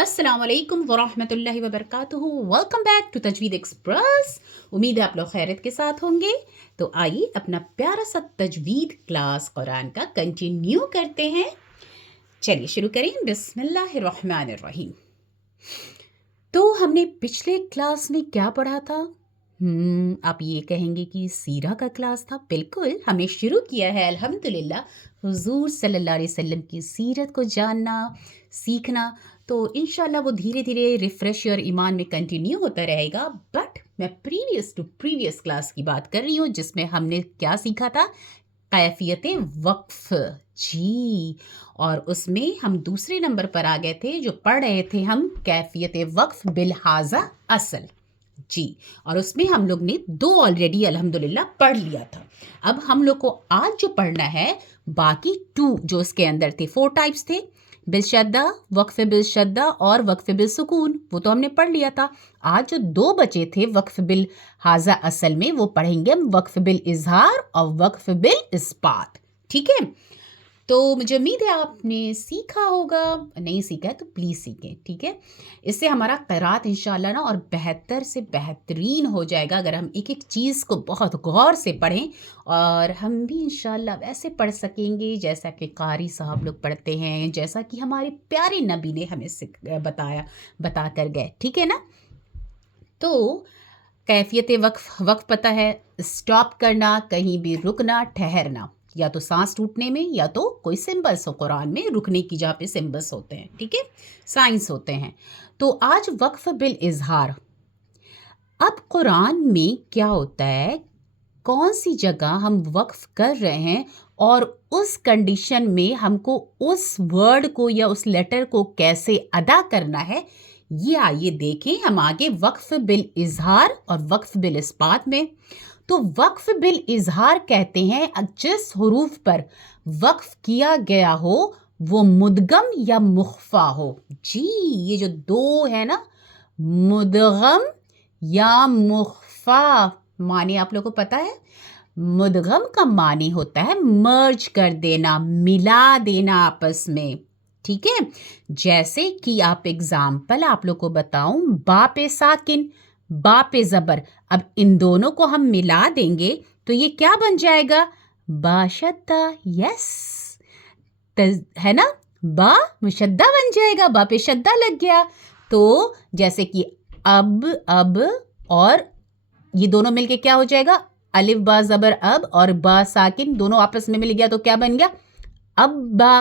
अस्सलाम वालेकुम वरहमतुल्लाहि वबरकातुहू। Welcome back to Tajweed Express. उम्मीद है आप लोग खैरियत के साथ होंगे। तो आइए अपना प्यारा सा तजवीद क्लास कुरान का कंटिन्यू करते हैं। चलिए शुरू करें। बिस्मिल्लाहिर्रहमानिर्रहीम। तो हमने पिछले क्लास में क्या पढ़ा था? आप ये कहेंगे कि सीरा का क्लास था। बिल्कुल, हमने शुरू किया है अल्हम्दुलिल्लाह हुजूर सल्लल्लाहु अलैहि वसल्लम की सीरत को जानना, सीखना। तो इंशाल्लाह वो धीरे धीरे रिफ्रेश और ईमान में कंटिन्यू होता रहेगा। बट मैं प्रीवियस टू प्रीवियस क्लास की बात कर रही हूँ, जिसमें हमने क्या सीखा था? कैफियत वक्फ। जी। और उसमें हम दूसरे नंबर पर आ गए थे, जो पढ़ रहे थे हम कैफियत वक्फ बिलहाजा असल। जी। और उसमें हम लोग ने 2 ऑलरेडी अल्हम्दुलिल्लाह पढ़ लिया था। अब हम लोग को आज जो पढ़ना है, बाकी 2 जो उसके अंदर थे, 4 टाइप्स थे, बिलशद्दा, वक्फ बिलशद्दा और वक्फ बिल सुकून, वो तो हमने पढ़ लिया था। आज जो 2 बचे थे वक्फ बिल हाजा असल में, वो पढ़ेंगे हम वक्फ बिल इजहार और वक्फ बिल इस्पात। ठीक है। तो मुझे उम्मीद है आपने सीखा होगा। नहीं सीखा है तो प्लीज़ सीखें। ठीक है। इससे हमारा क़िरात इंशाल्लाह ना और बेहतर से बेहतरीन हो जाएगा, अगर हम एक एक चीज़ को बहुत गौर से पढ़ें। और हम भी इंशाल्लाह वैसे पढ़ सकेंगे जैसा कि कारी साहब लोग पढ़ते हैं, जैसा कि हमारे प्यारे नबी ने हमें बता कर गए। ठीक है ना। तो कैफियत वक्फ, वक्फ पता है, स्टॉप करना, कहीं भी रुकना, ठहरना, या तो सांस टूटने में या तो कोई सिंबल्स हो कुरान में रुकने की, जहाँ पे सिंबल्स होते हैं। ठीक है, साइंस होते हैं। तो आज वक्फ बिल इजहार। अब कुरान में क्या होता है, कौन सी जगह हम वक्फ कर रहे हैं और उस कंडीशन में हमको उस वर्ड को या उस लेटर को कैसे अदा करना है, ये आइए देखें हम आगे वक्फ बिल इजहार और वक्फ बिल इस्पात में। तो वक्फ बिल इजहार कहते हैं जिस हुरूफ पर वक्फ किया गया हो वो मुदगम या मुख्फा हो। जी, ये जो 2 है ना, मुदगम या मुख्फा, माने आप लोगों को पता है? मुदगम का माने होता है मर्ज कर देना, मिला देना आपस में। ठीक है। जैसे कि आप एग्जाम्पल आप लोग को बताऊं, बापे साकिन, बापे जबर। अब इन दोनों को हम मिला देंगे तो ये क्या बन जाएगा? बाशद्दा। यस, है ना, बा मुशद्दा बन जाएगा, बा पे शद्दा लग गया। तो जैसे कि अब और ये दोनों मिलके क्या हो जाएगा? अलिफ बा जबर अब और बा साकिन दोनों आपस में मिल गया तो क्या बन गया? अब्बा,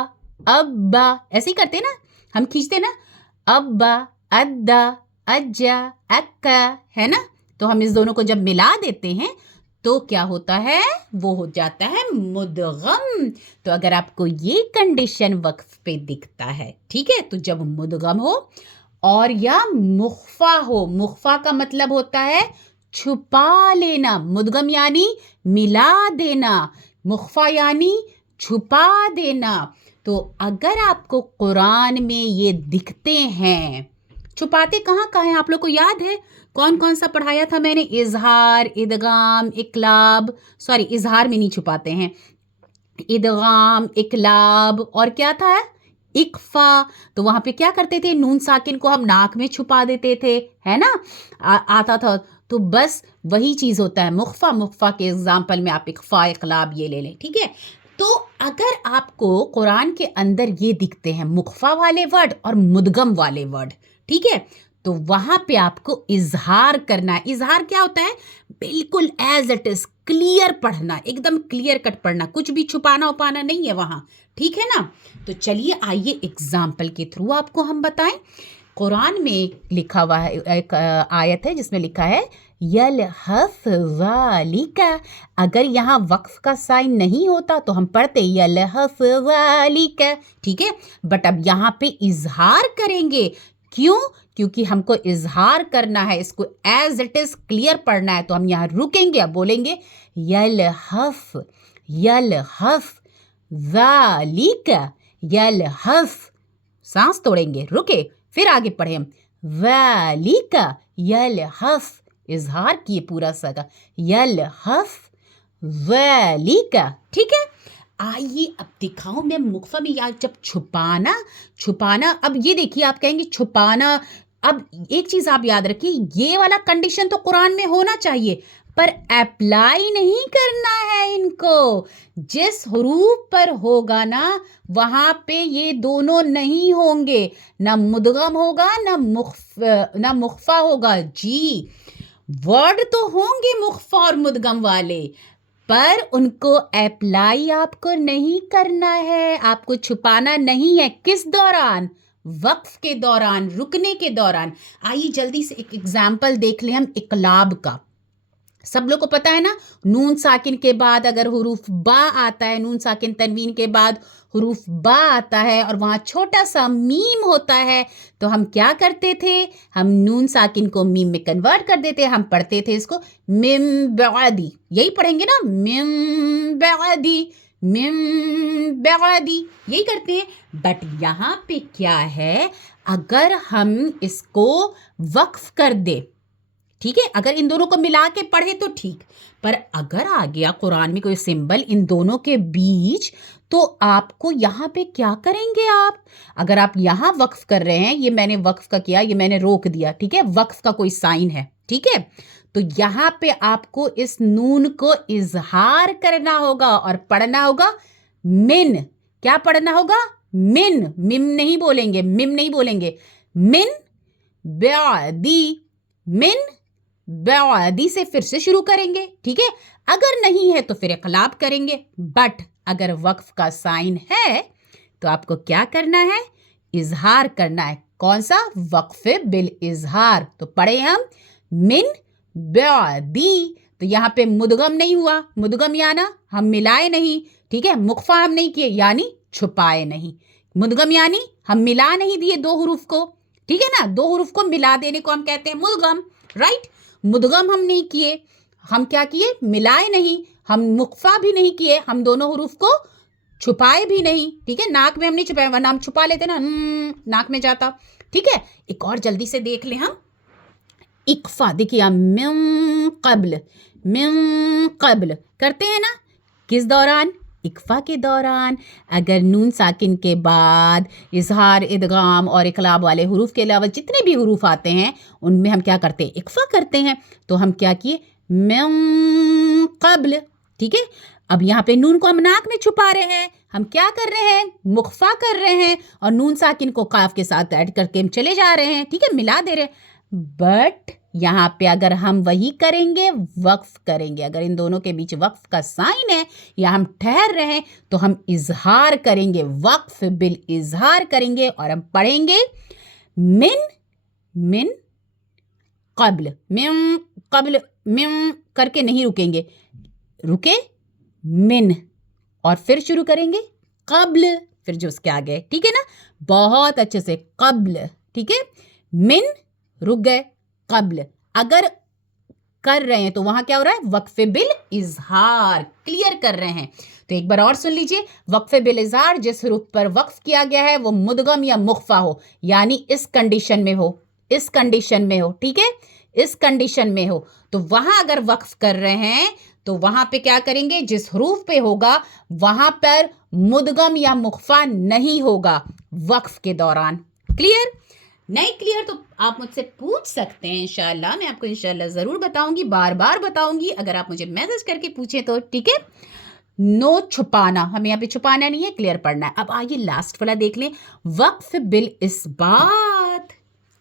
अब्बा। ऐसे ही करते ना, हम खींचते ना, अब्बा, अद्दा, अज्जा, अक्का, है ना। तो हम इस दोनों को जब मिला देते हैं तो क्या होता है? वो हो जाता है मुदगम। तो अगर आपको ये कंडीशन वक्फ पे दिखता है, ठीक है, तो जब मुदगम हो और या मुख्फा हो, मुख्फा का मतलब होता है छुपा लेना, मुदगम यानी मिला देना, मुख्फा यानी छुपा देना। तो अगर आपको कुरान में ये दिखते हैं, छुपाते कहाँ हैं आप लोग को याद है? कौन कौन सा पढ़ाया था मैंने? इजहार, इदगाम, इकलाब। सॉरी, इजहार में नहीं छुपाते हैं, इदगाम, इकलाब, और क्या था? इक्फा। तो वहां पे क्या करते थे? नून साकिन को हम नाक में छुपा देते थे, है ना, आता था। तो बस वही चीज होता है मुख्फा। मुख्फा के एग्जाम्पल में आप इक्फा, इकलाब ये ले लें। ठीक है। तो अगर आपको कुरान के अंदर ये दिखते हैं मुख्फा वाले वर्ड और मुदगम वाले वर्ड, ठीक है, तो वहां पे आपको इजहार करना है। इजहार क्या होता है? बिल्कुल एज इट इज क्लियर पढ़ना, एकदम क्लियर कट पढ़ना, कुछ भी छुपाना उपाना नहीं है वहां। ठीक है ना। तो चलिए आइए एग्जाम्पल के थ्रू आपको हम बताएं। कुरान में लिखा हुआ है, एक आयत है जिसमें लिखा है यलहफ वालिका। अगर यहाँ वक्फ का साइन नहीं होता तो हम पढ़ते यलहफ वालिका। ठीक है। बट अब यहाँ पे इजहार करेंगे। क्यों? क्योंकि हमको इजहार करना है, इसको एज इट इज क्लियर पढ़ना है। तो हम यहाँ रुकेंगे, अब बोलेंगे यलहफ, यलहफ वालिका, यलहफ, सांस तोड़ेंगे, रुके, फिर आगे पढ़े हम वालिका, यलहफ, इजहार किए पूरा सगा, यलहफ वालिका। ठीक है। आइए अब दिखाऊं मैं मुख्फा में, या जब छुपाना, अब ये देखिए आप कहेंगे छुपाना, अब एक चीज आप याद रखिए, ये वाला कंडीशन तो कुरान में होना चाहिए, पर अप्लाई नहीं करना है इनको। जिस हुरूफ पर होगा ना वहां पे ये दोनों नहीं होंगे, ना मुदगम होगा ना मुख्फा होगा जी। वर्ड तो होंगे मुख्फा और मुदगम वाले, पर उनको अप्लाई आपको नहीं करना है, आपको छुपाना नहीं है। किस दौरान? वक्फ के दौरान, रुकने के दौरान। आइए जल्दी से एक एग्जाम्पल देख लें हम इकलाब का। सब लोग को पता है ना, नून साकिन के बाद अगर हुरूफ बा आता है, नून साकिन तनवीन के बाद हुरूफ बा आता है और वहाँ छोटा सा मीम होता है, तो हम क्या करते थे? हम नून साकिन को मीम में कन्वर्ट कर देते, हम पढ़ते थे इसको मिम बअदी, यही पढ़ेंगे ना, मिम बअदी, मिम बअदी, यही करते हैं। बट यहाँ पे क्या है, अगर हम इसको वक्फ कर दे, ठीक है, अगर इन दोनों को मिला के पढ़े तो ठीक, पर अगर आ गया कुरान में कोई सिंबल इन दोनों के बीच, तो आपको यहाँ पे क्या करेंगे आप? अगर आप यहाँ वक्फ कर रहे हैं, ये मैंने वक्फ का किया, ये मैंने रोक दिया, ठीक है, वक्फ का कोई साइन है, ठीक है, तो यहाँ पे आपको इस नून को इजहार करना होगा और पढ़ना होगा मिन। क्या पढ़ना होगा? मिन, मिम नहीं बोलेंगे, मिम नहीं बोलेंगे, मिन बअदी, मिन बअदी से फिर से शुरू करेंगे, ठीक है। अगर नहीं है तो फिर इक़लाब करेंगे, बट अगर वक्फ का साइन है तो आपको क्या करना है? इजहार करना है। कौन सा? वक्फ बिल इजहार। तो पढ़े हम मिन बअदी, तो यहाँ पे मुदगम नहीं हुआ, मुदगम याना हम मिलाए नहीं, ठीक है, मुख्फा हम नहीं किए यानी छुपाए नहीं, मुदगम यानी हम मिला नहीं दिए दो हुरूफ को, ठीक है ना, दो हुरूफ को मिला देने को हम कहते हैं मुदगम, राइट। मुदगम हम नहीं किए, हम क्या किए? मिलाए नहीं, हम मुख्फा भी नहीं किए, हम दोनों हुरूफ को छुपाए भी नहीं, ठीक है, नाक में हम नहीं छुपाए, वरना हम छुपा लेते ना, नाक में जाता, ठीक है। एक और जल्दी से देख ले हम इक्फा, देखिए हम मिन क़ब्ल करते हैं ना, किस दौरान? इक्फा के दौरान। अगर नून साकिन के बाद इजहार, इदगाम और इक़लाब वाले हुरूफ के अलावा जितने भी हुरूफ आते हैं उनमें हम क्या करते हैं? इक्फा करते हैं। तो हम क्या किए? मिन क़ब्ल, ठीक है। अब यहाँ पे नून को हम नाक में छुपा रहे हैं, हम क्या कर रहे हैं? मुख्फा कर रहे हैं, और नून साकिन को काफ के साथ ऐड करके हम चले जा रहे हैं, ठीक है, मिला दे रहे हैं। बट यहाँ पे अगर हम वही करेंगे, वक्फ करेंगे, अगर इन दोनों के बीच वक्फ का साइन है या हम ठहर रहे हैं, तो हम इजहार करेंगे, वक्फ बिल इजहार करेंगे और हम पढ़ेंगे मिन क़ब्ल, मिन करके नहीं रुकेंगे, रुके मिन और फिर शुरू करेंगे क़ब्ल, फिर जो उसके आगे, ठीक है ना, बहुत अच्छे से क़ब्ल, ठीक है, मिन रुक गए, क़ब्ल अगर कर रहे हैं तो वहां क्या हो रहा है? वक्फ बिल इजहार, क्लियर कर रहे हैं। तो एक बार और सुन लीजिए, वक्फ बिल इजहार जिस हुरूफ पर वक्फ किया गया है वो मुदगम या मुख्फा हो, यानी इस कंडीशन में हो, इस कंडीशन में हो, ठीक है, इस कंडीशन में हो, तो वहां अगर वक्फ कर रहे हैं तो वहां पे क्या करेंगे? जिस हुरूफ पे होगा वहां पर मुदगम या मुख्फा नहीं होगा वक्फ के दौरान। क्लियर? नहीं क्लियर तो आप मुझसे पूछ सकते हैं, इंशाल्लाह मैं आपको इंशाल्लाह ज़रूर बताऊंगी, बार बार बताऊंगी, अगर आप मुझे मैसेज करके पूछें तो, ठीक है। नो छुपाना, हमें यहाँ पे छुपाना नहीं है, क्लियर पढ़ना है। अब आइए लास्ट वाला देख लें, वक्फ बिल इस्बात।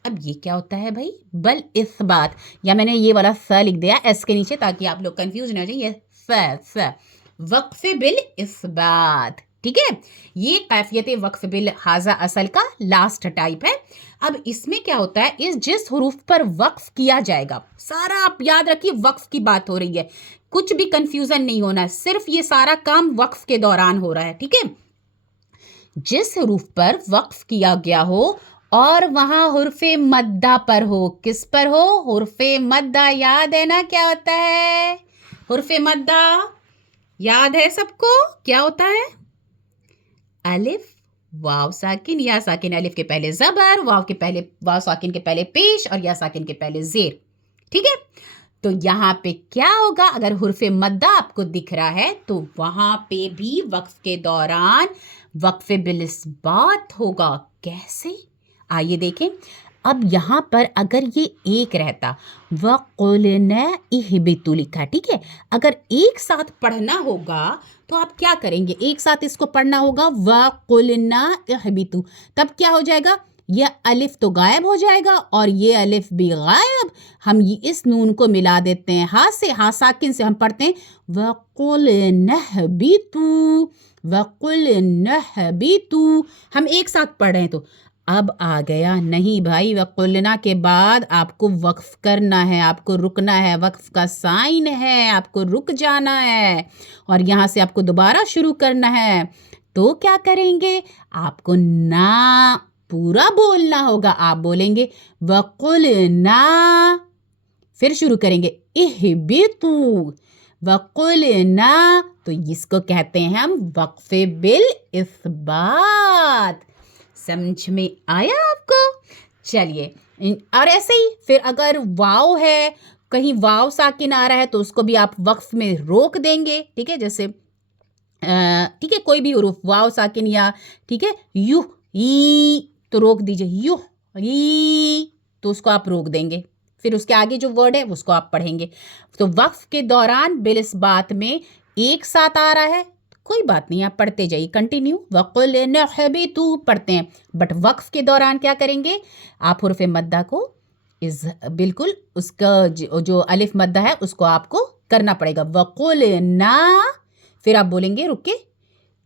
अब ये क्या होता है भाई? बल इस्बात, या मैंने ये वाला फ लिख दिया एस के नीचे ताकि आप लोग कंफ्यूज ना हो जाए, ये फ वक्फ बिल इस्बात, ठीक है। ये कैफियत वक्फ बिल हाजा असल का लास्ट टाइप है। अब इसमें क्या होता है? इस जिस हुरूफ पर वक्फ किया जाएगा, सारा आप याद रखिए वक्फ की बात हो रही है, कुछ भी कंफ्यूजन नहीं होना है, सिर्फ ये सारा काम वक्फ के दौरान हो रहा है, ठीक है। जिस हुरूफ पर वक्फ किया गया हो और वहां हुर्फे मद्दा पर हो, किस पर हो? हुर्फे मद्दा, याद है ना क्या होता है हुर्फे मद्दा? याद है सबको क्या होता है? अलिफ वाव साकिन, या साकिन, अलिफ के पहले जबर, वाव के पहले, वाव साकिन के पहले पेश और या साकिन के पहले जेर, ठीक है। تو یہاں پہ کیا ہوگا؟ اگر حرف مدہ آپ کو دکھ رہا ہے تو وہاں پہ بھی وقف کے دوران وقف بالاثبات ہوگا. کیسے؟ آئیے دیکھیں. اب یہاں پر اگر یہ ایک رہتا وَقُلْنَا اِهْبِطُوا لکھا، ٹھیک ہے، اگر ایک ساتھ پڑھنا ہوگا تو آپ کیا کریں گے؟ ایک ساتھ اس کو پڑھنا ہوگا وَقُلْنَا اِهْبِطُوا، تب کیا ہو جائے گا؟ یہ الف تو غائب ہو جائے گا اور یہ الف بھی غائب. ہم اس نون کو ملا دیتے ہیں ہاں سے، ہاں ساکن سے ہم پڑھتے ہیں وَقُلْنَا اهْبِطُوا، وَقُلْنَا اهْبِطُوا. ہم ایک ساتھ پڑھ رہے ہیں تو اب آ گیا نہیں بھائی، وَقُلْنَا کے بعد آپ کو وقف کرنا ہے، آپ کو رکنا ہے، وقف کا سائن ہے، آپ کو رک جانا ہے اور یہاں سے آپ کو دوبارہ شروع کرنا ہے. تو کیا کریں گے؟ آپ کو نا پورا بولنا ہوگا. آپ بولیں گے وَقُلْنَا، پھر شروع کریں گے اِهْبِطُوا، وَقُلْنَا. تو اس کو کہتے ہیں ہم وقف بالاثبات. سمجھ میں آیا آپ کو؟ چلیے، اور ایسے ہی پھر اگر واو ہے، کہیں واو ساکن آ رہا ہے تو اس کو بھی آپ وقف میں روک دیں گے. ٹھیک ہے، جیسے ٹھیک ہے کوئی بھی حروف واو ساکن یا ٹھیک ہے یو ای تو روک دیجئے، یو ای تو اس کو آپ روک دیں گے. پھر اس کے آگے جو ورڈ ہے اس کو آپ پڑھیں گے. تو وقف کے دوران بالاثبات میں ایک ساتھ آ رہا ہے، کوئی بات نہیں، آپ پڑھتے جائیے، کنٹینیو وَقُلْنَا اهْبِطُوا پڑھتے ہیں. بٹ وقف کے دوران کیا کریں گے؟ آپ حرف مدہ کو بالکل اس کا جو الف مدہ ہے اس کو آپ کو کرنا پڑے گا. وَقُلْنَا، پھر آپ بولیں گے رک کے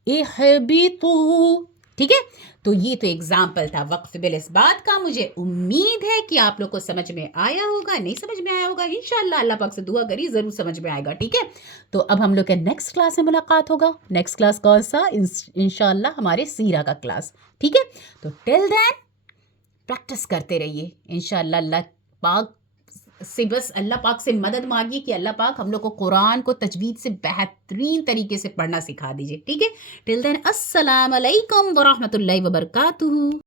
اِهْبِطُوا. ٹھیک ہے، تو یہ تو ایگزامپل تھا وقف بالاثبات کا. مجھے امید ہے کہ آپ لوگ کو سمجھ میں آیا ہوگا. نہیں سمجھ میں آیا ہوگا انشاءاللہ اللہ پاک سے دعا کری ضرور سمجھ میں آئے گا. ٹھیک ہے، تو اب ہم لوگ کے نیکسٹ کلاس میں ملاقات ہوگا. نیکسٹ کلاس کون سا؟ انشاءاللہ ہمارے سیرہ کا کلاس. ٹھیک ہے، تو ٹل دین پریکٹس کرتے رہیے انشاءاللہ. اللہ پاک سے بس اللہ پاک سے مدد مانگیے کہ اللہ پاک ہم لوگ کو قرآن کو تجوید سے بہترین طریقے سے پڑھنا سکھا دیجیے. ٹھیک ہے، ٹل دین السلام علیکم ورحمۃ اللہ وبرکاتہ.